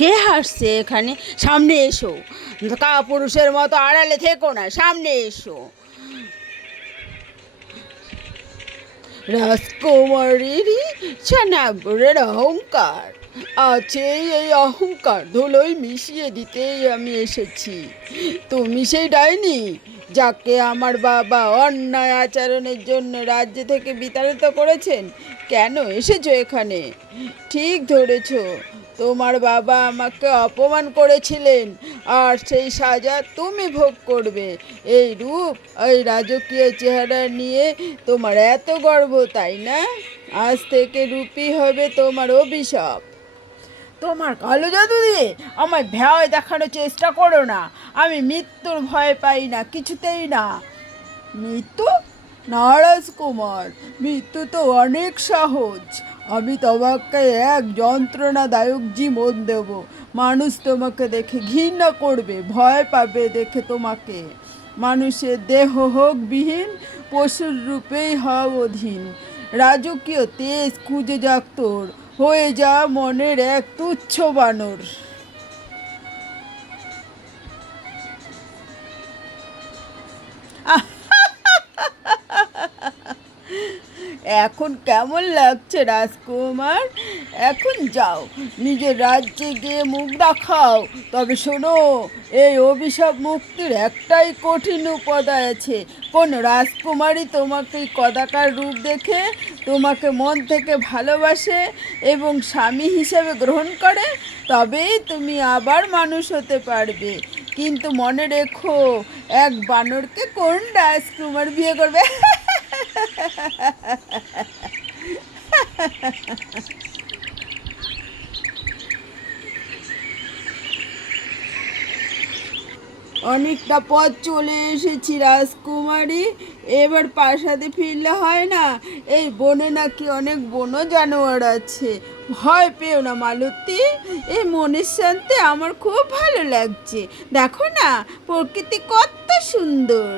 কে হাসছে এখানে? সামনে এসো। কাপুরুষের মতো আড়ালে থেকো না, সামনে এসো। রাজকুমারীরই ছানাপুরের অহংকার আছে, এই অহংকার ধুলোয় মিশিয়ে দিতেই আমি এসেছি। তুমি সেই ডাইনি যাকে আমার বাবা অন্যায় আচরণের জন্য রাজ্য থেকে বিতাড়িত করেছেন। কেন এসেছো এখানে? ঠিক ধরেছ, তোমার বাবা আমাকে অপমান করেছিলেন, আর সেই সাজা তুমি ভোগ করবে। এই রূপ, এই রাজকীয় চেহারা নিয়ে তোমার এত গর্ব, তাই না? আজ থেকে রূপই হবে তোমার অভিশাপ। তোমার কালো জাদু দিয়ে আমায় ভয় দেখানোর চেষ্টা করো না। আমি মৃত্যুর ভয় পাই না, কিছুতেই না। মৃত্যু? না রাজকুমার, মৃত্যু তো অনেক সহজ। আমি তোমাকে এক যন্ত্রণাদায়ক জীবন দেব। মানুষ তোমাকে দেখে ঘৃণা করবে, ভয় পাবে দেখে তোমাকে। মানুষের দেহ হোক বিহীন, পশুর রূপেই হও অধীন। রাজকীয় তেজ খুঁজে যাক তোর, হয়ে যা মনের এক তুচ্ছ বানর। এখন কেমন লাগছে রাজকুমার? এখন যাও, নিজের রাজ্যে গিয়ে মুখ দেখাও। তবে শোনো, এই অভিশাপ মুক্তির একটাই কঠিন উপায় আছে। কোন রাজকুমারী তোমাকে কদাকার রূপ দেখে তোমাকে মন থেকে ভালোবাসে এবং স্বামী হিসেবে গ্রহণ করে, তবেই তুমি আবার মানুষ হতে পারবে। কিন্তু মনে রেখো, এক বানরকে কোন রাজকুমার বিয়ে করবে? অনেকটা পথ চলে এসেছি রাজকুমারী, এবার প্রাসাদে ফিরলে হয় না? এই বনে নাকি অনেক বন্য জানোয়ার আছে। ভয় পেও না মালতী, এই মনের শান্তি আমার খুব ভালো লাগছে। দেখো না, প্রকৃতি কত সুন্দর।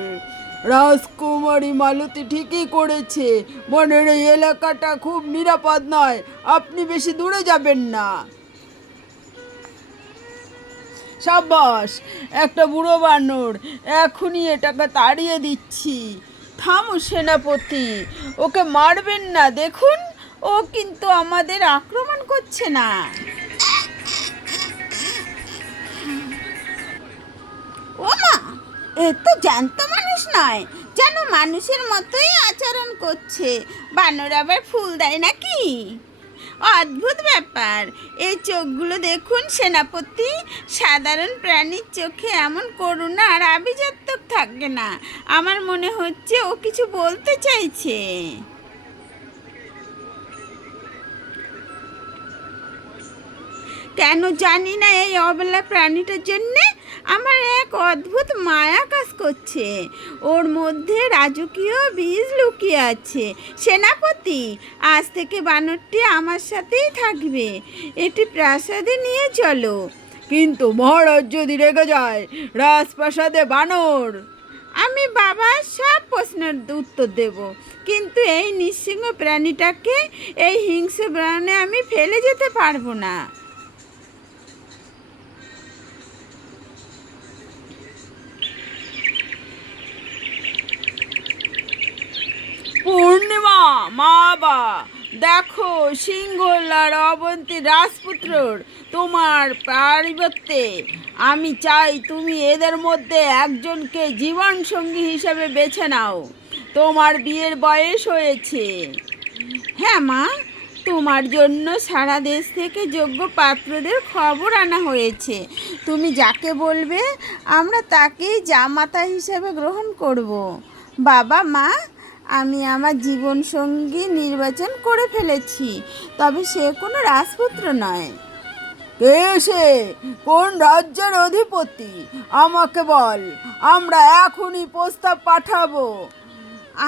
রাজকুমারী মালতী ঠিকই করেছে, বনের এই এলাকাটা খুব নিরাপদ নয়। আপনি বেশি দূরে যাবেন না। সাবাস, একটা বুড়ো বানর! এখনই এটাকে তাড়িয়ে দিচ্ছি। থামো সেনাপতি, ওকে মারবেন না। দেখুন, ও কিন্তু আমাদের আক্রমণ করছে না। ও মা, এ তো জ্যান্ত মানুষ নয়, যেন মানুষের মতোই আচরণ করছে। বানর আবার ফুল দেয় নাকি? অদ্ভুত ব্যাপার। এই চোখগুলো দেখুন সেনাপতি, সাধারণ প্রাণীর চোখে এমন করুণা আর আভিজাত্য থাকে না। আমার মনে হচ্ছে ও কিছু বলতে চাইছে। কেন জানি না, এই অবলা প্রাণীটার জন্যে আমার এক অদ্ভুত মায়া কাজ করছে। ওর মধ্যে রাজকীয় বীজ লুকিয়ে আছে। সেনাপতি, আজ থেকে বানরটি আমার সাথেই থাকবে। এটি প্রাসাদে নিয়ে চলো। কিন্তু মহারাজ যদি রেগে যায়? রাজপ্রাসাদে বানর! আমি বাবার সব প্রশ্নের উত্তর দেব, কিন্তু এই নিঃসিংহ প্রাণীটাকে এই হিংস্র প্রাণে আমি ফেলে যেতে পারবো না। পূর্ণিমা, মা বা, দেখো, সিংহলার অবন্তী রাজপুত্রর তোমার পরিবর্তে। আমি চাই তুমি এদের মধ্যে একজনকে জীবনসঙ্গী হিসেবে বেছে নাও। তোমার বিয়ের বয়স হয়েছে। হ্যাঁ মা, তোমার জন্য সারা দেশ থেকে যোগ্য পাত্রদের খবর আনা হয়েছে। তুমি যাকে বলবে আমরা তাকেই জামাতা হিসেবে গ্রহণ করব। বাবা মা, আমি আমার জীবনসঙ্গী নির্বাচন করে ফেলেছি, তবে সে কোনো রাজপুত্র নয়। কে সে? কোন রাজ্যের অধিপতি? আমাকে বল, আমরা এখনই প্রস্তাব পাঠাবো।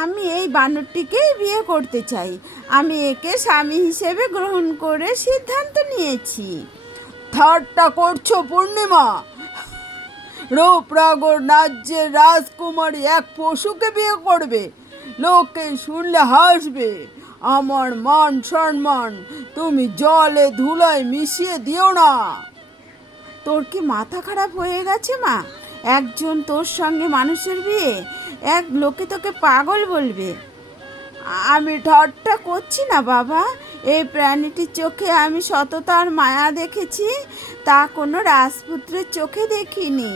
আমি এই বানরটিকেই বিয়ে করতে চাই। আমি একে স্বামী হিসেবে গ্রহণ করে সিদ্ধান্ত নিয়েছি। ঠাট্টা করছো পূর্ণিমা? রূপনগর রাজ্যের রাজকুমারী এক পশুকে বিয়ে করবে? লোকে শুনলে হাসবে। আমার মান সম্মান তুমি জলে ধুলায় মিশিয়ে দিও না। তোর কি মাথা খারাপ হয়ে গেছে মা? একজন তোর সঙ্গে মানুষের বিয়ে, এক লোকে তোকে পাগল বলবে। আমি ঠাট্টা করছি না বাবা, এই প্রাণীটির চোখে আমি সততার মায়া দেখেছি, তা কোনো রাজপুত্রের চোখে দেখিনি।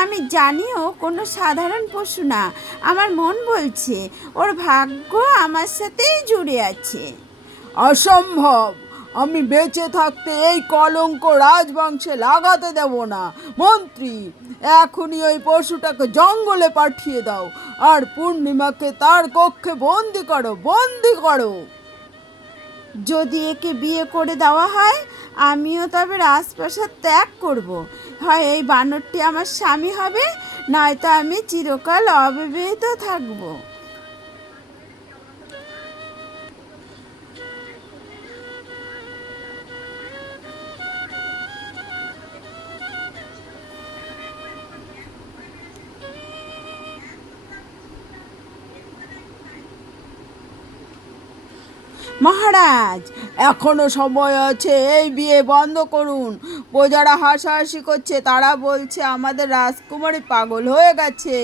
আমি জানি ও কোনো সাধারণ পশু না। আমার মন বলছে ওর ভাগ্য আমার সাথেই জুড়ে আছে। অসম্ভব! আমি বেঁচে থাকতে এই কলঙ্ক রাজবংশে লাগাতে দেব না। মন্ত্রী, এখনই ওই পশুটাকে জঙ্গলে পাঠিয়ে দাও, আর পূর্ণিমাকে তার কক্ষে বন্দি করো, বন্দি করো। যদি একে বিয়ে করে দেওয়া হয়, আমিও তবে রাজপ্রাসাদ ত্যাগ করব। হয় এই বানরটি আমার স্বামী হবে, নয়তো আমি চিরকাল অবিবাহিত থাকবো। মহারাজ, এখনো সময় আছে, এই বিয়ে বন্ধ করুন। প্রজারা হাসাহাসি করছে, তারা বলছে আমাদের রাজকুমারী পাগল হয়ে গেছে,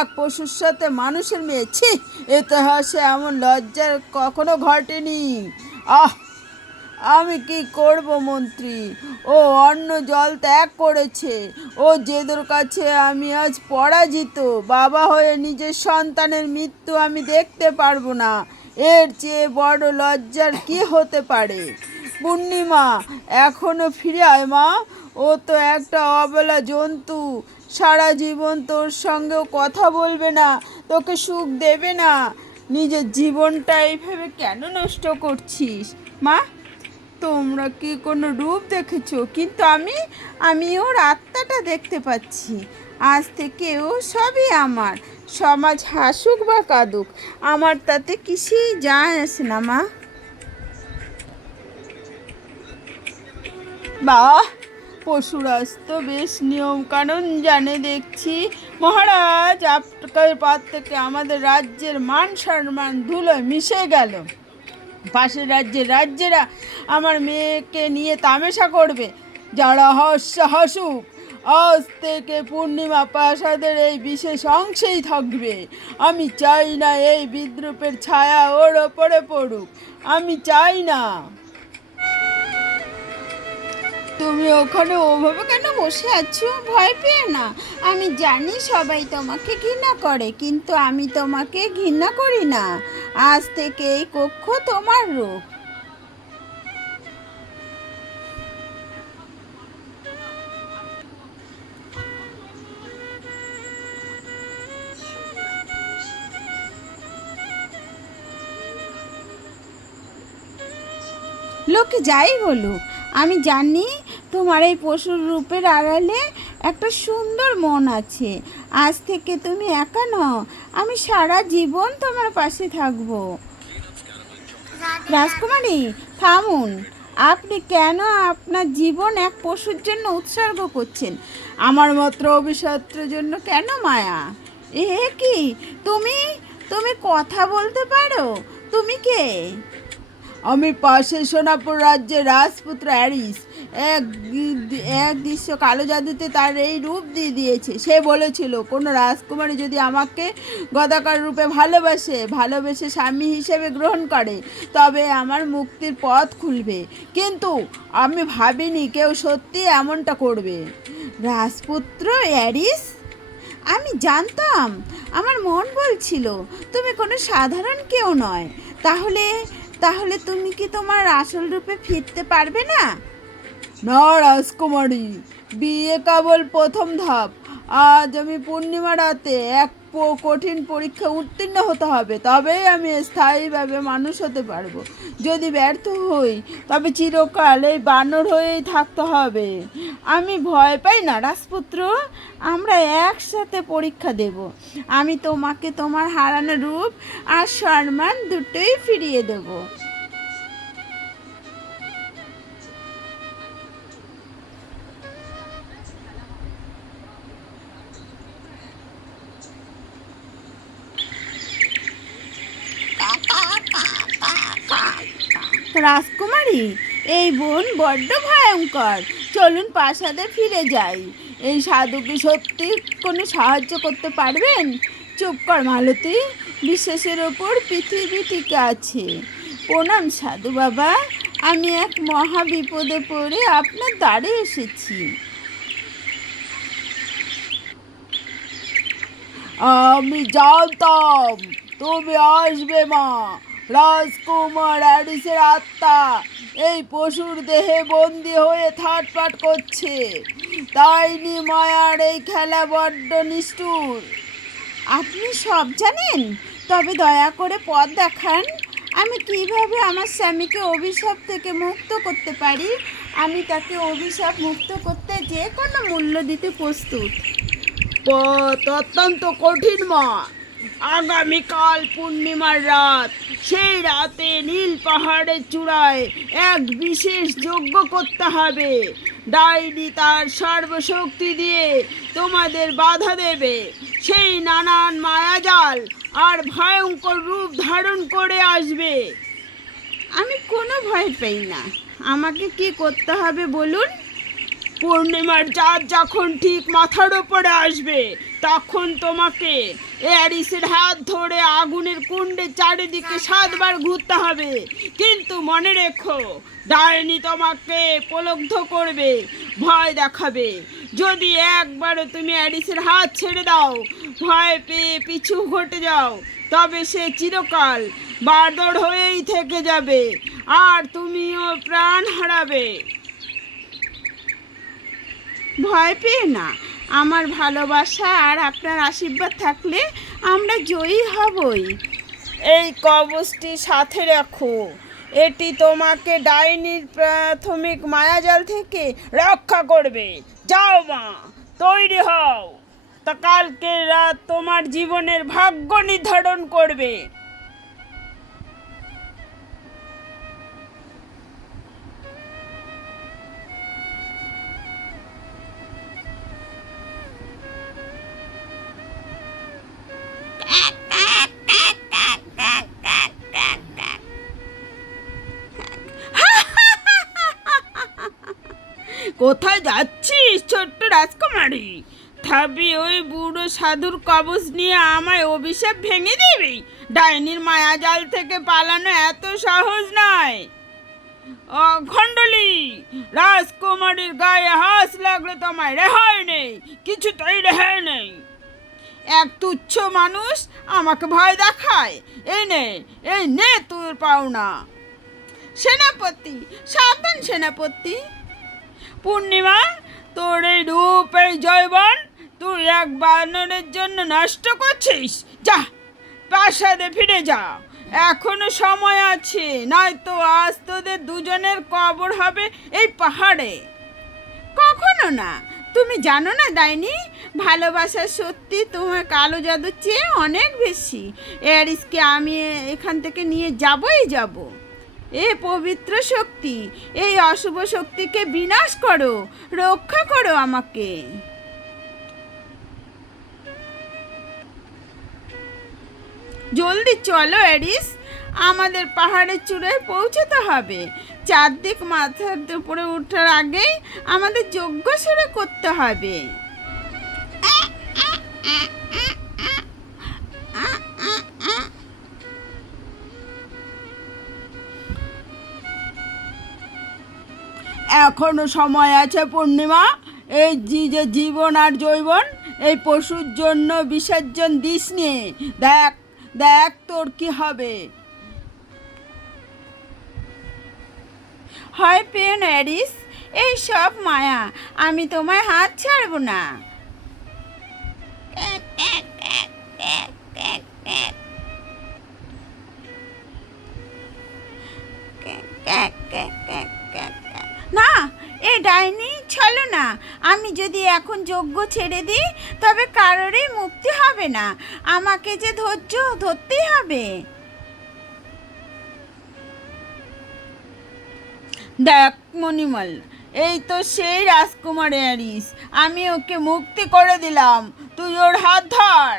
এক পশুর সাথে মানুষের মেয়ে। ছি, ইতিহাসে এমন লজ্জার কখনো ঘটেনি। আহ, আমি কি করব মন্ত্রী? ও অন্য জল ত্যাগ করেছে, ও জেদুর কাছে আমি আজ পরাজিত। বাবা হয়ে নিজের সন্তানের মৃত্যু আমি দেখতে পারবো না। এর চেয়ে বড় লজ্জার কি হতে পারে? পূর্ণিমা, এখনো ফিরে আয় মা। ও তো একটা অবলা জন্তু, সারা জীবন তোর সঙ্গেও কথা বলবে না, তোকে সুখ দেবে না। নিজের জীবনটা এইভাবে কেন নষ্ট করছিস মা? তোমরা কি কোনো রূপ দেখেছো? কিন্তু আমি ওর আত্মাটা দেখতে পাচ্ছি। আজ থেকে ও সবই আমার। সমাজ হাসুক বা কাঁদুক, আমার তাতে কিছুই যায় আসে না মা। বাহ, পশুরাজ তো বেশ নিয়ম কানুন জানে দেখছি। মহারাজ, আপনার পর থেকে আমাদের রাজ্যের মান সম্মান ধুলোয় মিশে গেল। পাশের রাজ্যেরা আমার মেয়েকে নিয়ে তামাশা করবে। যারা হাসুক, আজ থেকে পূর্ণিমা প্রাসাদের এই বিশেষ অংশেই থাকবে। আমি চাই না এই বিদ্রূপের ছায়া ওর ওপরে পড়ুক, আমি চাই না। তুমি ওখানে ওভাবে কেন বসে আছো? ভয় পেও না। আমি জানি সবাই তোমাকে ঘৃণা করে, কিন্তু আমি তোমাকে ঘৃণা করি না। আজ থেকে এই কক্ষ তোমার রূপ। লোকে যাই বলুক, আমি জানি তোমার এই পশুর রূপের আড়ালে একটা সুন্দর মন আছে। আজ থেকে তুমি একা নও, আমি সারা জীবন তোমার পাশে থাকবো। রাজকুমারী, থামুন। আপনি কেন আপনার জীবন এক পশুর জন্য উৎসর্গ করছেন? আমার মাত্র অভিশাত্রের জন্য কেন মায়া? এ কি, তুমি তুমি কথা বলতে পারো? তুমি কে? আমি পাশে সোনাপুর রাজ্যের রাজপুত্র অ্যারিস। এক এক দৃশ্য কালো জাদুতে তার এই রূপ দিয়ে দিয়েছে। সে বলেছিল কোনো রাজকুমারী যদি আমাকে গদাকার রূপে ভালোবেসে স্বামী হিসেবে গ্রহণ করে, তবে আমার মুক্তির পথ খুলবে। কিন্তু আমি ভাবিনি কেউ সত্যি এমনটা করবে। রাজপুত্র অ্যারিস, আমি জানতাম। আমার মন বলছিল তুমি কোনো সাধারণ কেউ নয়। তাহলে তাহলে তুমি কি তোমার আসল রূপে ফিরতে পারবে না? না রাজকুমারী, বিয়ে কেবল প্রথম ধাপ। আজ আমি পূর্ণিমা রাতে এক কঠিন পরীক্ষা উত্তীর্ণ হতে হবে, তবেই আমি স্থায়ীভাবে মানুষ হতে পারবো। যদি ব্যর্থ হই, তবে চিরকাল এই বানর হয়েই থাকতে হবে। আমি ভয় পাই না রাজপুত্র, আমরা একসাথে পরীক্ষা দেব। আমি তোমাকে তোমার হারানো রূপ আর সম্মান দুটোই ফিরিয়ে দেব। রাজকুমারী, এই বন বড্ড ভয়ঙ্কর। চলুন প্রাসাদে ফিরে যাই। এই সাধু কি সত্যি কোনো সাহায্য করতে পারবেন? চুপ কর মালতী, বিশ্বাসের ওপর পৃথিবী টিকে আছে। প্রণাম সাধু বাবা, আমি এক মহা বিপদে পড়ে আপনার দ্বারে এসেছি। আমি জানতাম তুমি আসবে মা। রাজকুমার হ্যারিসের আত্মা এই পশুর দেহে বন্দি হয়ে থাটপাট করছে। তাইনি মায়ার এই খেলা বড্ড নিষ্ঠুর। আপনি সব জানেন? তবে দয়া করে পথ দেখান। আমি কিভাবে আমার স্বামীকে অভিশাপ থেকে মুক্ত করতে পারি? আমি তাকে অভিশাপ মুক্ত করতে যে কোনো মূল্য দিতে প্রস্তুত। পথ অত্যন্ত কঠিন মা। আগামীকাল পূর্ণিমার রাত, সেই রাতে নীল পাহাড়ের চূড়ায় এক বিশেষ যজ্ঞ করতে হবে। ডাইনি তার সর্বশক্তি দিয়ে তোমাদের বাধা দেবে। সেই নানান মায়াজাল আর ভয়ঙ্কর রূপ ধারণ করে আসবে। আমি কোনো ভয় পাই না। আমাকে কি করতে হবে বলুন? পূর্ণিমার চাঁদ যখন ঠিক মাথার ওপরে আসবে, তখন তোমাকে এয়ারিসের হাত ধরে আগুনের কুণ্ডের চারিদিকে 7 বার ঘুরতে হবে। কিন্তু মনে রেখো, ডাইনি তোমাকে প্রলুব্ধ করবে, ভয় দেখাবে। যদি একবারও তুমি এয়ারিসের হাত ছেড়ে দাও, ভয় পেয়ে পিছু ঘটে যাও, তবে সে চিরকাল বাদর হয়েই থেকে যাবে আর তুমিও প্রাণ হারাবে। ভয় পেয়ে না, আমার ভালোবাসা আর আপনার আশীর্বাদ থাকলে আমরা জয়ী হবই। এই কবচটি সাথে রাখো। এটি তোমাকে ডাইনির প্রাথমিক মায়াজাল থেকে রক্ষা করবে। যাও মা, তৈরি হও। তা কালকে রাত তোমার জীবনের ভাগ্য নির্ধারণ করবে। কোথায় যাচ্ছিস ছোট্ট রাজকুমারী? থাবি ওই বুড়ো সাধুর কবচ নিয়ে আমায় অভিশাপ ভেঙে দিবি? ডাইনির মায়াজাল থেকে পালানো এত সহজ নয়। খণ্ডলি, রাজকুমারীর গায়ে হাত লাগলে তোমায় রেহাই নেই, কিছুতেই রেহাই নেই। এক তুচ্ছ মানুষ আমাকে ভয় দেখায়। এই নে তোর পাওনা। সেনাপতি, সাবধান সেনাপতি। পূর্ণিমা, তোর এই রূপ, এই জয়বন তুই এক বানরের জন্য নষ্ট করছিস। যা, প্রাসাদে ফিরে যা, এখনো সময় আছে, নয়তো আজ তোদের দুজনের কবর হবে এই পাহাড়ে। কখনো না। তুমি জানো না ডাইনি, ভালোবাসা সত্যি তোমার কালো জাদুর চেয়ে অনেক বেশি। এয়ারিসকে আমি এখান থেকে নিয়ে যাবই যাব। এ পবিত্র শক্তি, এই অশুভ শক্তিকে বিনাশ করো, রক্ষা করো আমাকে। জলদি চলো এরিস, আমাদের পাহাড়ের চূড়ায় পৌঁছতে হবে। চারদিক মাথার উপরে ওঠার আগেই আমাদের যজ্ঞ শুরু করতে হবে। এখনো সময় আছে পূর্ণিমা। এই যে জীবন আর জৈবন এই পশুর জন্য বিসর্জন দিস নে। দেখ দেখ তোর কি হবে। হয় পেও না এরিস, এই সব মায়া, আমি তোমায় হাত ছাড়বো না। না, এ ডাইনি চলো না। আমি যদি এখন যজ্ঞ ছেড়ে দিই, তবে কারোরই মুক্তি হবে না। আমাকে যে ধৈর্য ধরতেই হবে। দেখ মণিমাল, এই তো সেই রাজকুমার এয়ারিস। আমি ওকে মুক্তি করে দিলাম, তুই ওর হাত ধর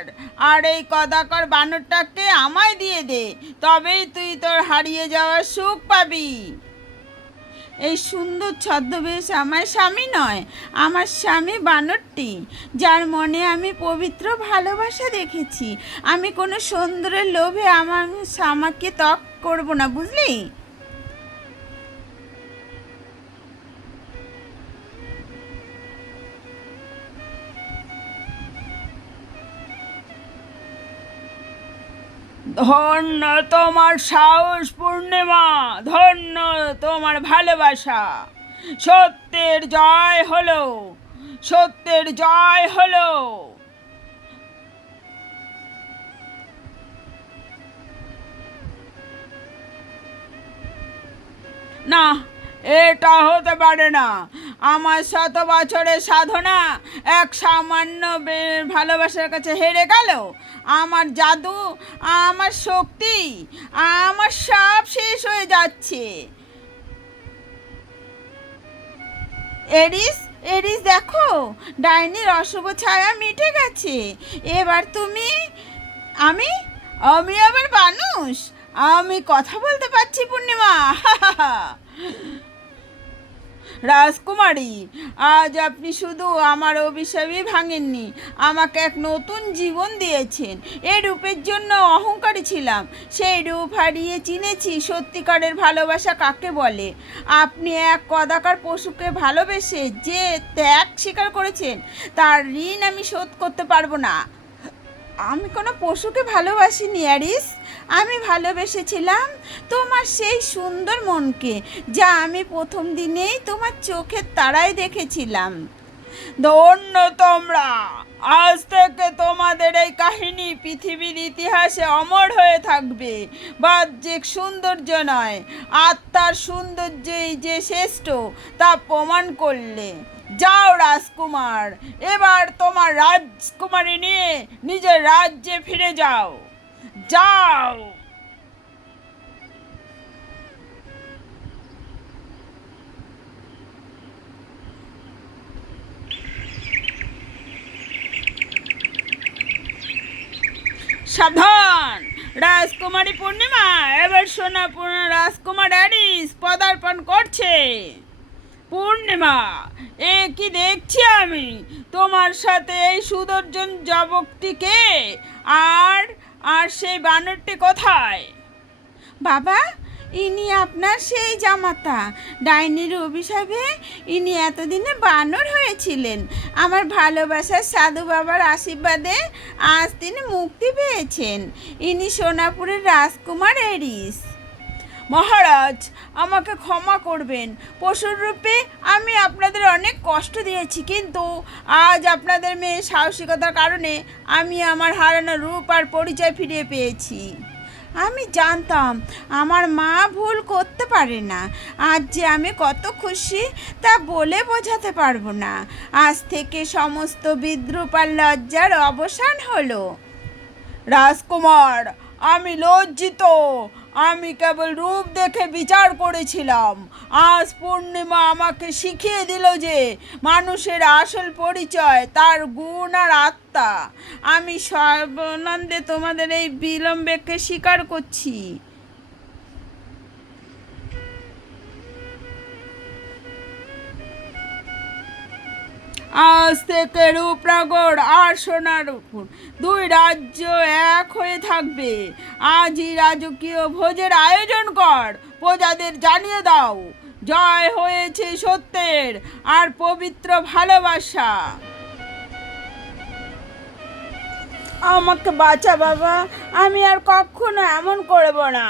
আর এই কদাকর বানরটাকে আমায় দিয়ে দে, তবেই তুই তোর হারিয়ে যাওয়ার সুখ পাবি। এই সুন্দর ছদ্মবেশ আমার স্বামী নয়, আমার স্বামী বানরটি, যার মনে আমি পবিত্র ভালোবাসা দেখেছি। আমি কোনো সুন্দরের লোভে আমাকে ত্যাগ করব না, বুঝলি? ধন্য তোমার সাহস পূর্ণিমা, ধন্য তোমার ভালোবাসা। সত্যের জয় হলো, সত্যের জয় হলো। না, এটা হতে পারে না। আমার 100 বছরের সাধনা এক সামান্য ভালোবাসার কাছে হেরে গেল। আমার জাদু, আমার শক্তি, আমার সব শেষ হয়ে যাচ্ছে। এরিস, এরিস দেখো, ডাইনির অশুভ ছায়া মিটে গেছে। এবার তুমি, আমি আমি আবার মানুষ, আমি কথা বলতে পারছি পূর্ণিমা। রাজকুমারী, আজ আপনি শুধু আমার অভিশাপই ভাঙেননি, আমাকে এক নতুন জীবন দিয়েছেন। এই রূপের জন্য অহংকারী ছিলাম, সেই রূপ হারিয়ে চিনেছি সত্যিকারের ভালোবাসা কাকে বলে। আপনি এক কদাকার পশুকে ভালোবেসে যে ত্যাগ স্বীকার করেছেন, তার ঋণ আমি শোধ করতে পারবো না। আমি কোনো পশুকে ভালোবাসিনি অ্যারিস, আমি ভালোবেসেছিলাম তোমার সেই সুন্দর মনকে, যা আমি প্রথম দিনেই তোমার চোখের তারায় দেখেছিলাম। ধন্য তোমরা, আজ থেকে তোমাদের এই কাহিনী পৃথিবীর ইতিহাসে অমর হয়ে থাকবে। বাহ্যিক সৌন্দর্য নয়, আত্মার সৌন্দর্যই যে শ্রেষ্ঠ তা প্রমাণ করলে। যাও রাজকুমার, এবার তোমার রাজকুমারী নিয়ে নিজের রাজ্যে ফিরে যাও, যাও। সাবধান রাজকুমারী পূর্ণিমা, এবার সোনা রাজকুমার অ্যারিস পদার্পণ করছে। পূর্ণিমা, এ কি দেখছি আমি? তোমার সাথে এই সুদর্শন যুবকটিকে, আর আর সেই বানরটি কোথায়? বাবা, ইনি আপনার সেই জামাতা। ডাইনির অভিশাপে ইনি এতদিনে বানর হয়েছিলেন। আমার ভালোবাসার সাধু বাবার আশীর্বাদে আজ তিনি মুক্তি পেয়েছেন। ইনি সোনাপুরের রাজকুমার এরিস। মহারাজ, আমাকে ক্ষমা করবেন। পশুর রূপে আমি আপনাদের অনেক কষ্ট দিয়েছি, কিন্তু আজ আপনাদের মেয়ে সাহসিকতার কারণে আমি আমার হারানো রূপ আর পরিচয় ফিরে পেয়েছি। আমি জানতাম আমার মা ভুল করতে পারে না। আজ যে আমি কত খুশি তা বলে বোঝাতে পারবো না। আজ থেকে সমস্ত বিদ্রূপ আর লজ্জার অবসান হলো। রাজকুমার, আমি লজ্জিত। আমি কেবল রূপ দেখে বিচার করেছিলাম। আজ পূর্ণিমা আমাকে শিখিয়ে দিল যে মানুষের আসল পরিচয় তার গুণ আর আত্মা। আমি সর্বানন্দে তোমাদের এই বিলম্বকে স্বীকার করছি। আজ থেকে রূপনগর আর সোনারপুর দুই রাজ্য এক হয়ে থাকবে। আজই রাজকীয় ভোজের আয়োজন কর, প্রজাদের জানিয়ে দাও জয় হয়েছে সত্যের আর পবিত্র ভালোবাসা। আমাকে বাঁচা বাবা, আমি আর কখনো এমন করব না।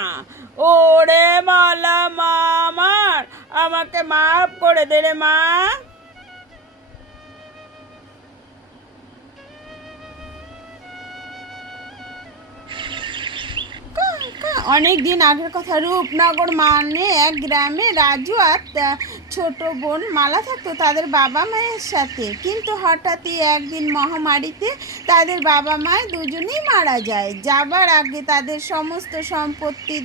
ওরে মালা মা আমার, আমাকে মাফ করে দে রে মা। অনেক দিন আগের কথা। রূপনগর মানে এক গ্রামে রাজু আর ছোট বোন মালা থাকতো তাদের বাবা মায়ের সাথে। কিন্তু হঠাৎই একদিন মহামারীতে তাদের বাবা মা দুজনেই মারা যায়। যাবার আগে তাদের সমস্ত সম্পত্তি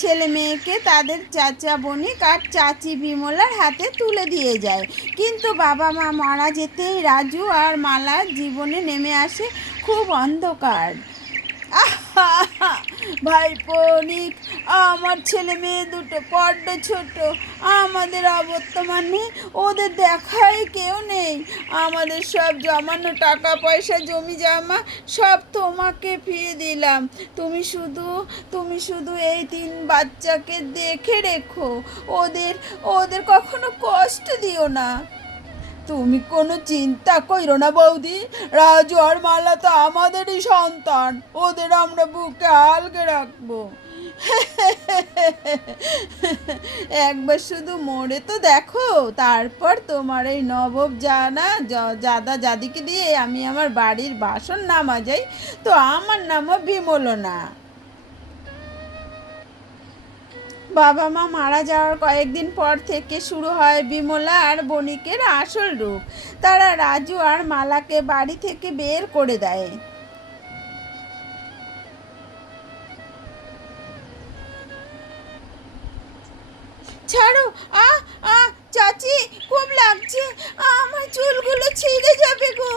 ছেলে মেয়েকে তাদের চাচা বণিক আর চাচি বিমলার হাতে তুলে দিয়ে যায়। কিন্তু বাবা মা মারা যেতেই রাজু আর মালার জীবনে নেমে আসে খুব অন্ধকার। ভাইপো নিক, আমার ছেলে মেয়ে দুটো বড্ড ছোট, আমাদের অবর্তমানে ওদের দেখাই কেউ নেই। আমাদের সব জমানো টাকা পয়সা জমি জমা সব তোমাকে ফিরিয়ে দিলাম। তুমি শুধু এই 3 বাচ্চাকে দেখে রেখো, ওদের ওদের কখনো কষ্ট দিও না। তুমি কোনো চিন্তা কইরো না বৌদি, রাজু আর মালা তো আমাদেরই সন্তান, ওদের আমরা বুকে আলগে রাখবো। একবার শুধু মরে তো দেখো, তারপর তোমার এই নবাব জাদা জাদিকে দিয়ে আমি আমার বাড়ির বাসন না মাজাই তো আমার নামও বিমলনা। বাবা মা মারা যাওয়ার কয়েকদিন পর থেকে শুরু হয় বিমলা আর বণিকের আসল রূপ। তারা রাজু আর মালাকে বাড়ি থেকে বের করে দেয়। ছাড়ো, চাচি খুব লাগছে, আমার চুলগুলো ছিঁড়ে যাবে গো।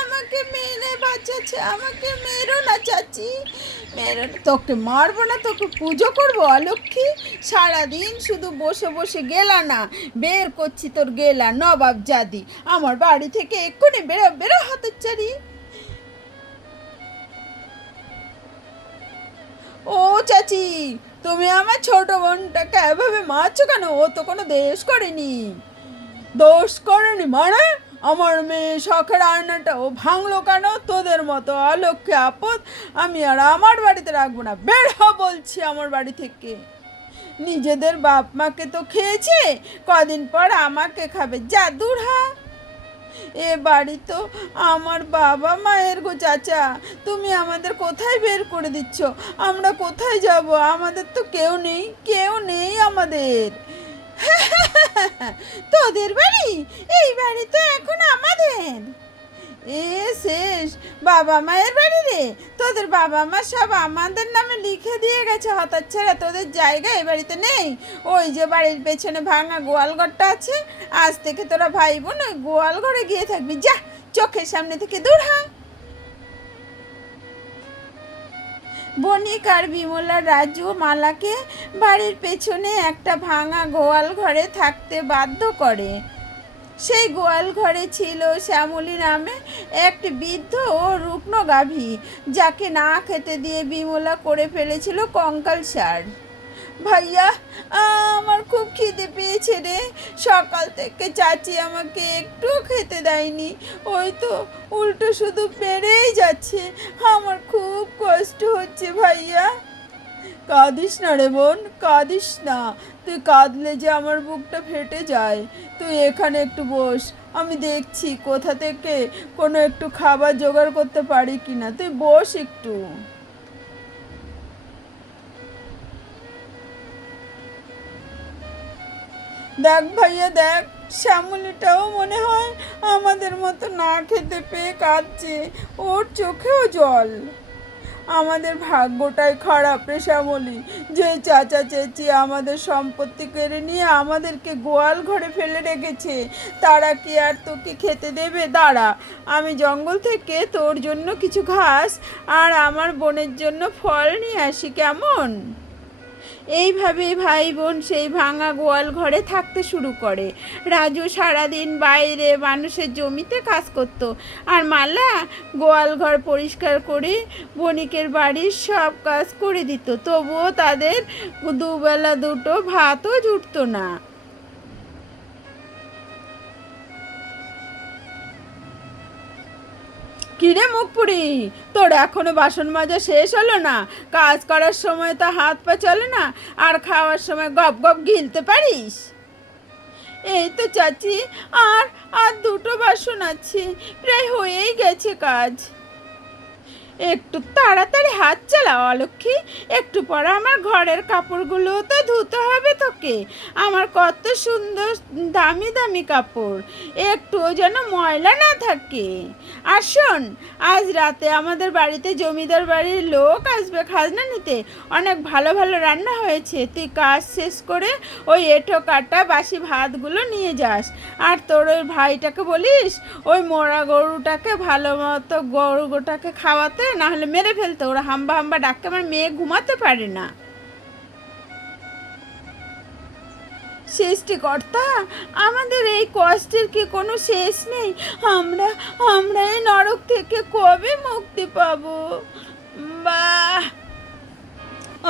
আমাকে মেরে বাঁচাচ্ছে, আমাকে মেরো না চাচি, মেরো না। তোকে মারবো না, তোকে পুজো করবো অলক্ষী। সারাদিন শুধু বসে বসে গেলা না, বের করছি তোর গেলা নবাব জাদি। আমার বাড়ি থেকে এক্ষুনি বেরো বেরো হতচ্ছাড়ি। ও চাচি, তুমি আমার ছোট বোনটাকে এভাবে মারছো কেন? ও তো কোনো দোষ করেনি মানে? আমার মেয়ে শখের আয়নাটা ও ভাঙলো কেন? তোদের মতো অলক্ষে আপদ আমি আর আমার বাড়িতে রাখবো না। বের হ বলছি আমার বাড়ি থেকে। নিজেদের বাপ মাকে তো খেয়েছে, কদিন পর আমাকে খাবে, যা দূর হ। এ বাড়ি তো আমার বাবা মায়ের গো চাচা, তুমি আমাদের কোথায় বের করে দিচ্ছ? আমরা কোথায় যাব? আমাদের তো কেউ নেই আমাদের। তোদের বাড়ি? এই বাড়ি তো এখন আমাদের। এ শেষ বাবা মায়ের বাড়ি রে, তোদের বাবা মা সব আমাদের নামে লিখে দিয়ে গেছে হতচ্ছাড়া, তোদের জায়গা এ বাড়িতে নেই। ওই যে বাড়ির পেছনে ভাঙা গোয়ালঘরটা আছে, আজ থেকে তোরা ভাই বোন ওই গোয়াল ঘরে গিয়ে থাকবি, যা চোখের সামনে থেকে দূর হ। বণিক আর বিমলা রাজু মালাকে বাড়ির পেছনে একটা ভাঙা গোয়াল ঘরে থাকতে বাধ্য করে। সেই গোয়াল ঘরে ছিল শ্যামলী নামে একটি বৃদ্ধ ও রুগ্ন গাভী, যাকে না খেতে দিয়ে বিমলা করে ফেলেছিল কঙ্কালসার। ভাইয়া, আমার খুব খিদে পেয়েছে রে, সকাল থেকে চাচি আমাকে একটু খেতে দেয়নি, ওই তো উল্টো শুধু বেড়েই যাচ্ছে, আমার খুব কষ্ট হচ্ছে ভাইয়া। কাঁদিস না রে বোন, কাঁদিস না, তুই কাঁদলে যে আমার বুকটা ফেটে যায়। তুই এখানে একটু বস, আমি দেখছি কোথা থেকে কোনো একটু খাবার জোগাড় করতে পারি কিনা, তুই বস একটু। দেখ ভাইয়া দেখ, শ্যামলীটাও মনে হয় আমাদের মতো না খেতে পেয়ে কাঁদছে, ওর চোখেও জল। আমাদের ভাগ্যটাই খারাপ রে শ্যামলী, যে চাচা চেঁচি আমাদের সম্পত্তি কেড়ে নিয়ে আমাদেরকে গোয়াল ঘরে ফেলে রেখেছে, তারা কি আর তোকে খেতে দেবে? দাঁড়া, আমি জঙ্গল থেকে তোর জন্য কিছু ঘাস আর আমার বোনের জন্য ফল নিয়ে আসি, কেমন? এইভাবে ভাই বোন সেই ভাঙা গোয়াল ঘরে থাকতে শুরু করে। রাজু সারাদিন বাইরে মানুষের জমিতে কাজ করত, আর মালা গোয়াল ঘর পরিষ্কার করে বণিকের বাড়ির সব কাজ করে দিত। তবুও তাদের দুবেলা দুটো ভাতও জুটতো না। কিরে মুখপুরি, তোর এখনো বাসন মাজা শেষ হলো না? কাজ করার সময় তো হাত পা চলে না, আর খাওয়ার সময় গপ গপ গিলতে পারিস? এই তো চাচি, আর আর দুটো বাসন আছে, প্রায় হয়েই গেছে কাজ। একটু তাড়াতাড়ি হাত চালাও অলক্ষী, একটু পরে আমার ঘরের কাপড়গুলো তো ধুতে হবে তোকে, আমার কত সুন্দর দামি দামি কাপড়, একটুও যেন ময়লা না থাকে। আর শোন, আজ রাতে আমাদের বাড়িতে জমিদার বাড়ির লোক আসবে খাজনা নিতে, অনেক ভালো ভালো রান্না হয়েছে, তুই কাজ শেষ করে ওই এঁঠো কাটা বাসি ভাতগুলো নিয়ে যাস, আর তোর ওই ভাইটাকে বলিস ওই মোরা গরুটাকে ভালো মতো গরুটাকে খাওয়াতে বলতে, না হলে মেরে ফেলতে। ওরা হাম্বা হাম্বা ডাকতে আমার মেয়ে ঘুমাতে পারে না। সৃষ্টিকর্তা, আমাদের এই কষ্টের কি কোনো শেষ নেই? আমরা আমরা এই নরক থেকে কবে মুক্তি পাবো? বাহ,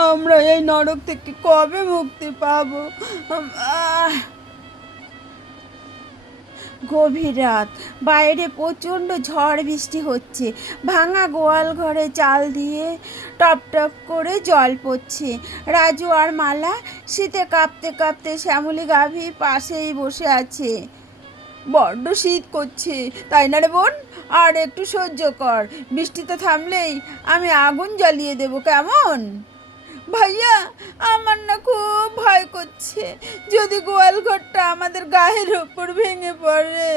আমরা এই নরক থেকে কবে মুক্তি পাবো? আহ! গভীর রাত, বাইরে প্রচণ্ড ঝড় বৃষ্টি হচ্ছে। ভাঙা গোয়াল ঘরে চাল দিয়ে টপ টপ করে জল পড়ছে। রাজু আর মালা শীতে কাঁপতে কাঁপতে শ্যামলী গাভীর পাশেই বসে আছে। বড্ড শীত করছে, তাই না রে বোন? আর একটু সহ্য কর, বৃষ্টিতে থামলেই আমি আগুন জ্বালিয়ে দেবো, কেমন? ভাইয়া, আমার না খুব ভয় করছে, যদি গোয়াল ঘরটা আমাদের গায়ের ওপর ভেঙে পড়ে।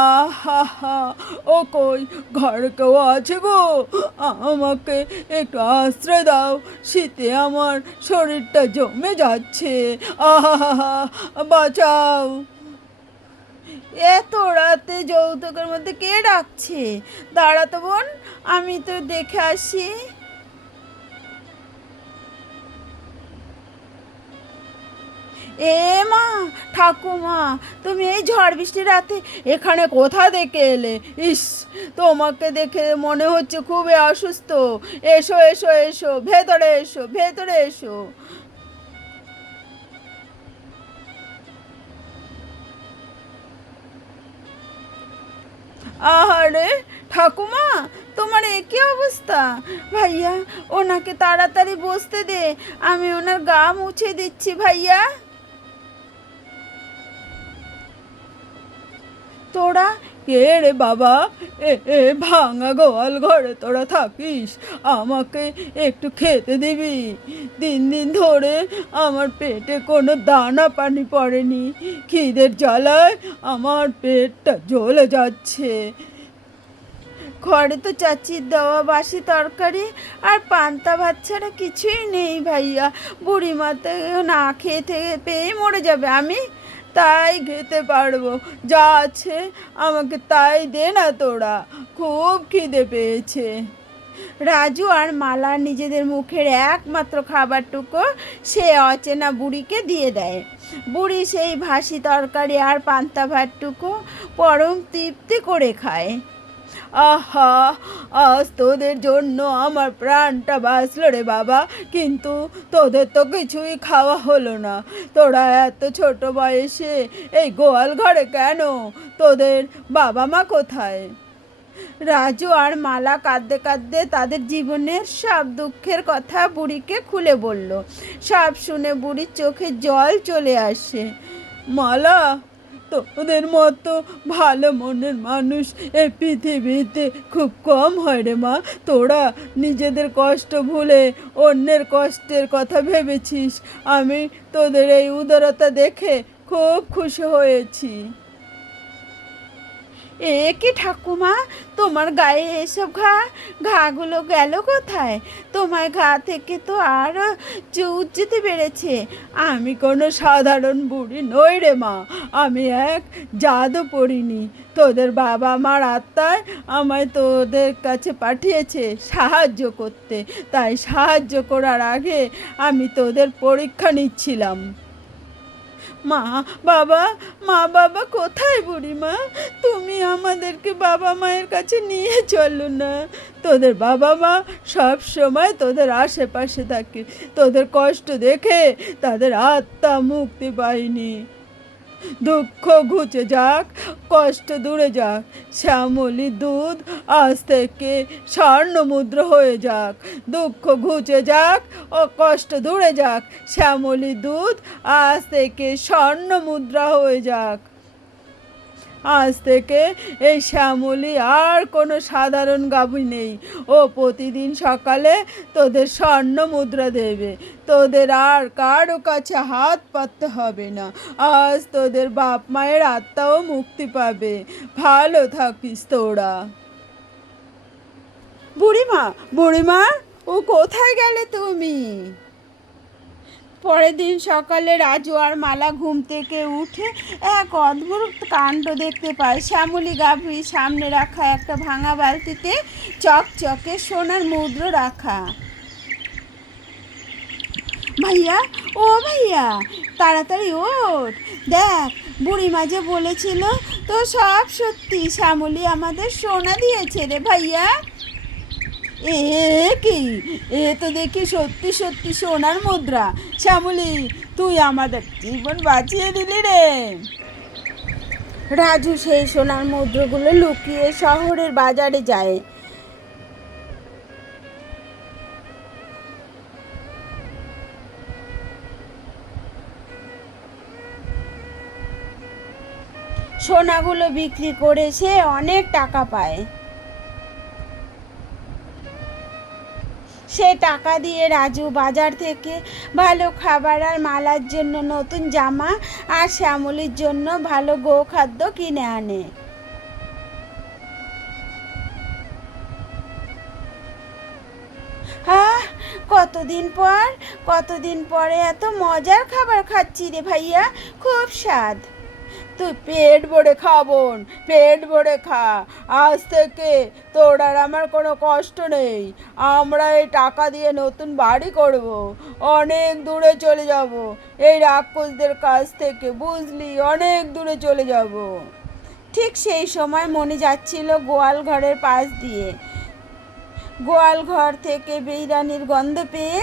আহা হা, ও কই, ঘরে কেউ আছে গো? আমাকে একটু আশ্রয় দাও, শীতে আমার শরীরটা জমে যাচ্ছে। আহা, বাঁচাও। এত রাতে যৌতুকের মধ্যে কে ডাকছে? দাঁড়া তো বোন, আমি তো দেখে আসি। এ মা, ঠাকুমা, তুমি এই ঝড় বৃষ্টির রাতে এখানে কোথা থেকে এলে? ইস, তোমাকে দেখে মনে হচ্ছে খুবই অসুস্থ। এসো এসো এসো, ভেতরে এসো, ভেতরে এসো। আহারে ঠাকুমা, তোমার একই অবস্থা? ভাইয়া, ওনাকে তাড়াতাড়ি বসতে দে, আমি ওনার গা মুছে দিচ্ছি। ভাইয়া, তোরা কে রে বাবা? এ ভাঙা গোয়াল ঘরে তোরা থাকিস? আমাকে একটু খেতে দিবি? 3 দিন ধরে আমার পেটে কোনো দানা পানি পড়েনি, খিদের জ্বালায় আমার পেটটা জ্বলে যাচ্ছে। ঘরে তো চাচির দেওয়া বাসি তরকারি আর পান্তা ভাত ছাড়া কিছুই নেই ভাইয়া। বুড়িমাতে না খেয়ে থেকে পেয়ে মরে যাবে। আমি তাই খেতে পারবো, যা আছে আমাকে তাই দে না তোরা, খুব খিদে পেয়েছে। রাজু আর মালা নিজেদের মুখের একমাত্র খাবারটুকু সে অচেনা বুড়িকে দিয়ে দেয়। বুড়ি সেই ভাসি তরকারি আর পান্তা ভাতটুকু পরম তৃপ্তি করে খায়। আহা, আজ তোদের জন্য আমার প্রাণটা বাঁচলো রে বাবা, কিন্তু তোদের তো কিছুই খাওয়া হলো না। তোরা এত ছোট বয়সে এই গোয়াল ঘরে কেন? তোদের বাবা মা কোথায়? রাজু আর মালা কাঁদতে কাঁদতে তাদের জীবনের সব দুঃখের কথা বুড়িকে খুলে বলল। সব শুনে বুড়ির চোখে জল চলে আসে। মালা, তোদের মতো ভালো মনের মানুষ এই পৃথিবীতে খুব কম হয় রে মা। তোরা নিজেদের কষ্ট ভুলে অন্যের কষ্টের কথা ভেবেছিস। আমি তোদের এই উদারতা দেখে খুব খুশি হয়েছি। এ কি ঠাকুমা, তোমার গায়ে এসব ঘাগুলো গেল কোথায়? তোমার ঘা থেকে তো আরও উজ্জিতে বেড়েছে। আমি কোনো সাধারণ বুড়ি নই রে মা, আমি এক জাদু পড়িনি। তোদের বাবা মার আত্মায় আমায় তোদের কাছে পাঠিয়েছে সাহায্য করতে, তাই সাহায্য করার আগে আমি তোদের পরীক্ষা নিচ্ছিলাম। মা বাবা কোথায় বুড়িমা? তুমি আমাদেরকে বাবা মায়ের কাছে নিয়ে চলো না। তোদের বাবা মা সব সময় তোদের আশেপাশে থাকে, তোদের কষ্ট দেখে তাদের আত্মা মুক্তি পায়নি। দুঃখ ঘুচে যাক, কষ্ট দূরে যাক, শ্যামলী দুধ আজ থেকে স্বর্ণ মুদ্রা হয়ে যাক। দুঃখ ঘুচে যাক ও কষ্ট দূরে যাক, শ্যামলী দুধ আজ থেকে স্বর্ণ মুদ্রা হয়ে যাক। আজ থেকে এই শ্যামলী আর কোনো সাধারণ গাভী নেই। ও প্রতিদিন সকালে তোদের স্বর্ণ মুদ্রা দেবে, তোদের আর কারো কাছে হাত পাততে হবে না। আজ তোদের বাপ মায়ের আত্মাও মুক্তি পাবে। ভালো থাকিস তোরা। বুড়িমা, বুড়িমা, ও কোথায় গেলে তুমি? পরের দিন সকালে রাজু আর মালা ঘুম থেকে উঠে এক অদ্ভুত কাণ্ড দেখতে পায়। শ্যামলী গাভীর সামনে রাখা একটা ভাঙা বালতিতে চকচকে সোনার মুদ্র রাখা। ভাইয়া, ও ভাইয়া, তাড়াতাড়ি ওঠ, দেখ বুড়িমা যে বলেছিল তো সব সত্যি, শ্যামলী আমাদের সোনা দিয়েছে রে ভাইয়া। এ কি, এ তো দেখি সত্যি সত্যি সোনার মুদ্রা। শ্যামলী, তুই আমাদের জীবন বাঁচিয়ে দিলি রে। রাজু সেই সোনার মুদ্রগুলো লুকিয়ে শহরের বাজারে যায়। সোনাগুলো বিক্রি করে সে অনেক টাকা পায়। সে টাকা দিয়ে রাজু বাজার থেকে ভালো খাবার আর মালার জন্য নতুন জামা আর শ্যামলীর জন্য ভালো গোখাদ্য কিনে আনে। কতদিন পরে এত মজার খাবার খাচ্ছি রে ভাইয়া, খুব স্বাদ। তুই পেট ভরে খা বোন, পেট ভরে খা। আজ থেকে তোর আর আমার কোনো কষ্ট নেই। আমরা এই টাকা দিয়ে নতুন বাড়ি করব, অনেক দূরে চলে যাব এই রাক্ষসদের কাছ থেকে, বুঝলি, অনেক দূরে চলে যাব। ঠিক সেই সময় মণি যাচ্ছিল গোয়াল ঘরের পাশ দিয়ে। গোয়াল ঘর থেকে বিরিয়ানির গন্ধ পেয়ে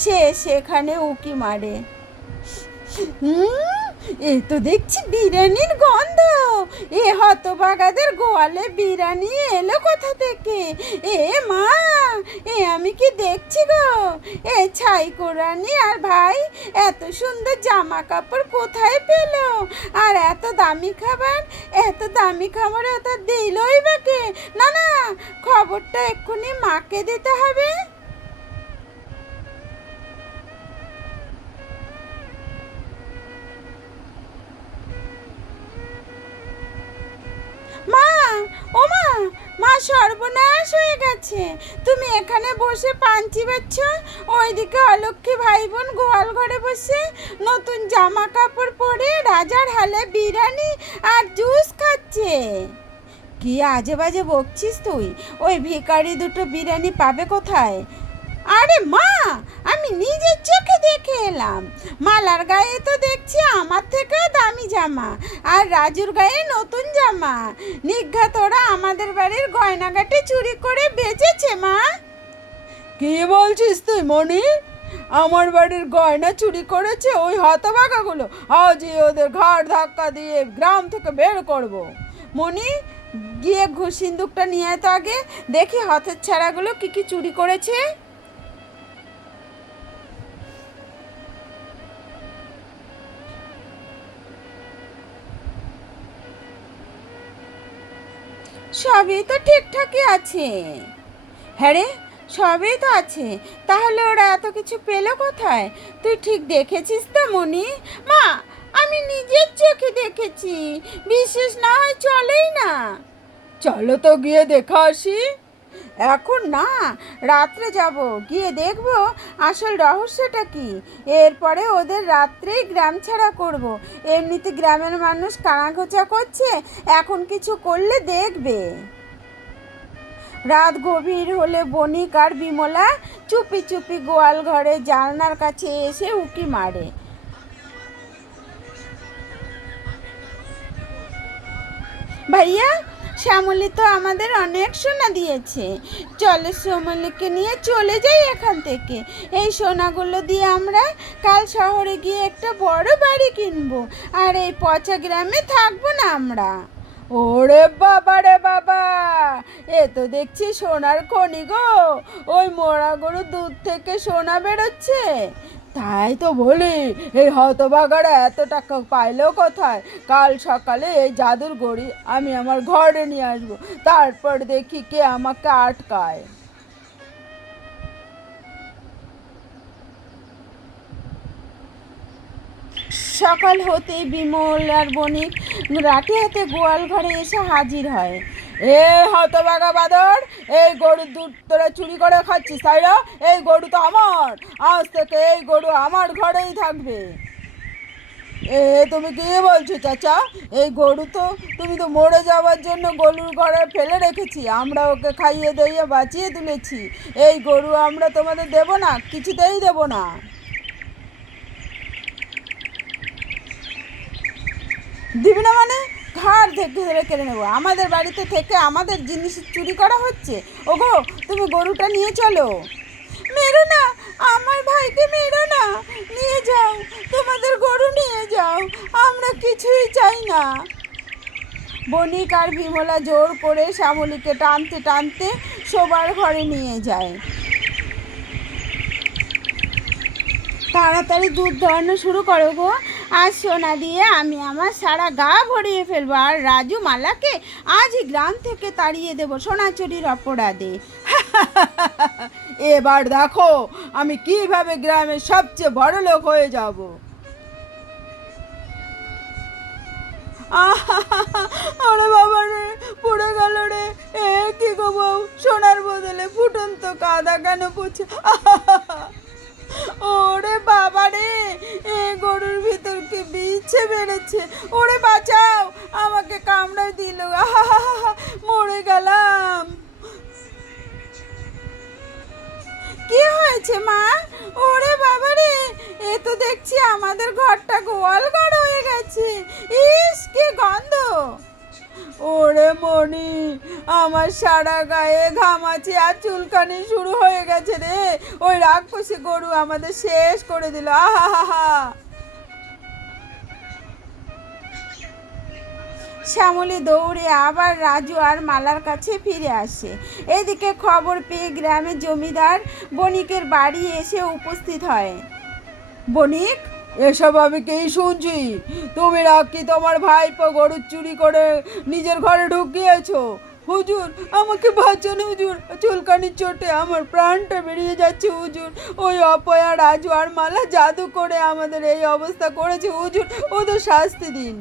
সে সেখানে উকি মারে। এই তো দেখছি বিরিয়ানির গন্ধ। এ হতভাগাদের গোয়ালে বিরিয়ানি এলো কোথা থেকে? এ মা, এ আমি কি দেখছি গো? এ ছাই কোরানি আর ভাই এত সুন্দর জামা কাপড় কোথায় পেল? আর এত দামি খাবার ওটা দিলই বা কে? না না, খবরটা এক্ষুনি মাকে দিতে হবে। মা, ও মা, মা সর্বনাশ হয়ে গেছে। তুমি এখানে বসে পান চিবাচ্ছ, ওইদিকে অলক্ষী ভাই বোন গোয়াল ঘরে বসে নতুন জামা কাপড় পরে রাজার হালে বিরিয়ানি আর জুস খাচ্ছে। কি আজে বাজে বকছিস তুই? ওই ভিখারি দুটো বিরিয়ানি পাবে কোথায়? আরে মা, আমি নিজের চোখে দেখে এলাম। মালার গায়ে তো দেখছি আমার থেকেও দামি জামা, আর রাজুর গায়ে নতুন জামা। নিঘাত ওরা আমাদের বাড়ির গয়নাগাটি চুরি করে বেচেছে মা। কি বলছিস তুই মণি? আমার বাড়ির গয়না চুরি করেছে ওই হতভাগাগুলো? আজই ওদের ঘাড় ধাক্কা দিয়ে গ্রাম থেকে বের করব। মণি, গিয়ে সিন্দুকটা নিয়ে আয় তো আগে, দেখি হতচ্ছাড়াগুলো কি কি চুরি করেছে। সবই তো ঠিকঠাকই আছে। হ্যাঁ রে, সবই তো আছে, তাহলে ওরা এত কিছু পেল কোথায়? তুই ঠিক দেখেছিস তো মণি? মা, আমি নিজের চোখে দেখেছি, বিশেষ না হয় চলেই না। চলো তো গিয়ে দেখা আসি। এখন না, রাত্রে যাব, গিয়ে দেখব আসল রহস্যটা কি। এরপরে ওদের রাত্রেই গ্রাম ছাড়া করব। এমনিতে গ্রামের মানুষ কানাঘোচা করছে, এখন কিছু করলে দেখবে। রাত গভীর হলে বণিক আর বিমলা চুপি চুপি গোয়াল ঘরে জানলার কাছে এসে উকি মারে। ভাইয়া, শ্যামলী তো আমাদের অনেক সোনা দিয়েছে, চলো শ্যামলীকে নিয়ে চলে যাই এখান থেকে। এই সোনাগুলো দিয়ে আমরা কাল শহরে গিয়ে একটা বড় বাড়ি কিনবো, আর এই পচা গ্রামে থাকবো না আমরা। ওরে বাবা রে বাবা, এ তো দেখছি সোনার খনি গো। ওই মোড়া গরুর দুধ থেকে সোনা বেরোচ্ছে। তাই তো বলি, এই হতভাগারা এত টাকা পাইলো কোথায়? কাল সকালে এই জাদুর ঘড়ি আমি আমার ঘরে নিয়ে আসবো, তারপর দেখি কে আমাকে আটকায়। সকাল হতেই বিমল আর বণিক লাঠি হাতে গোয়াল ঘরে এসে হাজির হয়। এ হতভাগা বাদর, এই গরুর দুধ তোরা চুরি করে খাচ্ছিস তাই না? এই গরু তো আমার, আজ থেকে এই গরু আমার ঘরেই থাকবে। তুমি কি বলছো চাচা? এই গরু তো তুমি তো মরে যাওয়ার জন্য গরুর ঘরে ফেলে রেখেছি, আমরা ওকে খাইয়ে দিয়ে বাঁচিয়ে তুলেছি। এই গরু আমরা তোমাদের দেব না, কিছুতেই দেব না। দিবি না মানে? ঘাড় থেকে ধরে কেড়ে নেবো। আমাদের বাড়িতে থেকে আমাদের জিনিস চুরি করা হচ্ছে। ওগো, তুমি গরুটা নিয়ে চলো। মেরো না, আমার ভাইকে মেরো না, নিয়ে যাও, তোমাদের গরু নিয়ে যাও, আমরা কিছুই চাই না। বণিক আর বিমলা জোর করে শ্যামলীকে টানতে টানতে শোবার ঘরে নিয়ে যায়। তাড়াতাড়ি দুধ ধরানো শুরু করো গো, আর সোনা দিয়ে আমি আমার সারা গা ভরিয়ে ফেলবো, আর রাজু মালাকে আজই গ্রাম থেকে তাড়িয়ে দেবো সোনা চুরির অপরাধে। এবার দেখো আমি কিভাবে গ্রামের সবচেয়ে বড় লোক হয়ে যাব। আরে বাবা রে, পড়ে গেল রে। কি গো বউ, সোনার বদলে ফুটন্ত কাদা কেন পড়ছে? ওরে বাবা রে, গরুর ভিতর কি বিচ্ছে বেড়েছে। ওরে বাঁচাও, আমাকে কামড়ায় দিল, মরে গেলাম। কি হয়েছে মা? ওরে বাবা রে, এ তো দেখছি আমাদের ঘরটা গোয়াল ঘর হয়ে গেছে। ইস, কি গন্ধ। ওরে মনি, আমার সারা গায়ে ঘামাচি আর চুলকানি শুরু হয়ে গেছে রে। ওই রাক্ষসী গরু আমাদের শেষ করে দিল। আহা! শ্যামলী দৌড়ে আবার রাজু আর মালার কাছে ফিরে আসে। এদিকে খবর পেয়ে গ্রামের জমিদার বণিকের বাড়ি এসে উপস্থিত হয়। বণিক, এসব আমি কি শুনছি? তুমি নাকি তোমার ভাইপো গরু চুরি করে নিজের ঘরে ঢুকিয়েছো? হুজুর, আমাকে বাঁচান হুজুর, চুলকানির চোটে আমার প্রাণটা বেরিয়ে যাচ্ছে হুজুর। ওই অপয়া রাজু আর মালা জাদু করে আমাদের এই অবস্থা করেছে হুজুর, ওদের শাস্তি দিন।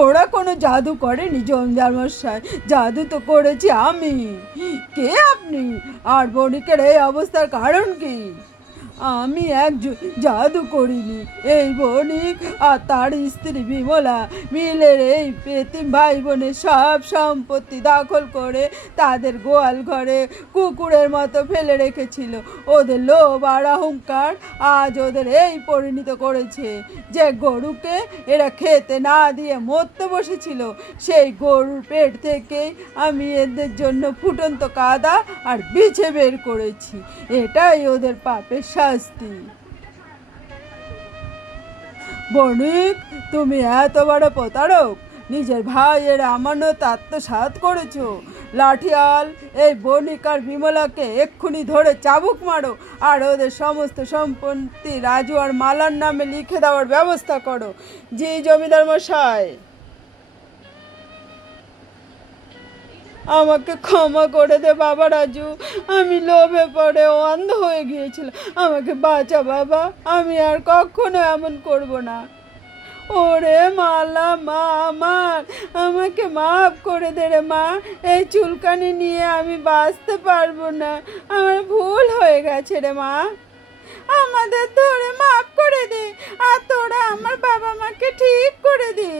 ওরা কোনো জাদু করেনি জমিদার মশাই, জাদু তো করেছি আমি। কে আপনি? আর বণিকের এই অবস্থার কারণ কি? আমি এক জাদু করিনি। এই বণিক আর তার স্ত্রী বিমলা মিলে এই এতিম ভাই বোনের সব সম্পত্তি দখল করে তাদের গোয়াল ঘরে কুকুরের মতো ফেলে রেখেছিল। ওদের লোভ আর অহংকার আজ ওদের এই পরিণত করেছে যে গরুকে এরা খেতে না দিয়ে মরতে বসেছিল, সেই গরুর পেট থেকেই আমি এদের জন্য ফুটন্ত কাদা আর বিছে বের করেছি। এটাই ওদের পাপের শাস্তি। বণিক, তুমি এত বড় প্রতারক, নিজের ভাইয়ের আমানত আত্মসাৎ করেছো। লাঠিয়াল, এই বণিক আর বিমলাকে এক্ষুনি ধরে চাবুক মারো, আর ওদের সমস্ত সম্পত্তি রাজু আর মালার নামে লিখে দেওয়ার ব্যবস্থা করো। জি জমিদার মশাই। আমাকে ক্ষমা করে দে বাবা রাজু, আমি লোভে পড়ে অন্ধ হয়ে গিয়েছিলাম। আমাকে বাঁচা বাবা, আমি আর কখনো এমন করব না। ওরে মালা মা আমার, আমাকে মাফ করে দে রে মা, এই চুলকানি নিয়ে আমি বাঁচতে পারবো না, আমার ভুল হয়ে গেছে রে মা। আমাদের ধরে মাফ করে দে, আর তোরা আমার বাবা মাকে ঠিক করে দে।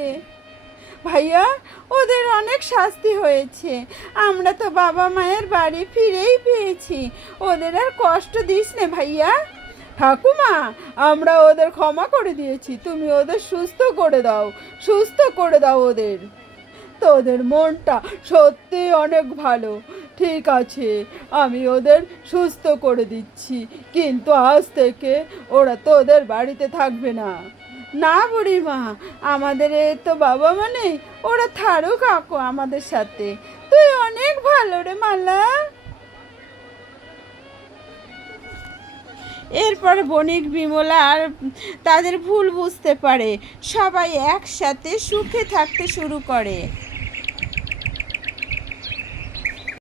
ভাইয়া, ওদের অনেক শাস্তি হয়েছে, আমরা তো বাবা মায়ের বাড়ি ফিরেই পেয়েছি, ওদের আর কষ্ট দিস নে ভাইয়া। ঠাকুমা, আমরা ওদের ক্ষমা করে দিয়েছি, তুমি ওদের সুস্থ করে দাও, সুস্থ করে দাও ওদের। তোদের মনটা সত্যি অনেক ভালো। ঠিক আছে, আমি ওদের সুস্থ করে দিচ্ছি, কিন্তু আজ থেকে ওরা তোদের বাড়িতে থাকবে না। না বুড়িমা, আমাদের তো বাবা মা নেই, ওরা থারুক কাকু আমাদের সাথে। তুই অনেক ভালো রে মালা। এরপর বণিক বিমলা আর তাদের ভুল বুঝতে পারে, সবাই একসাথে সুখে থাকতে শুরু করে।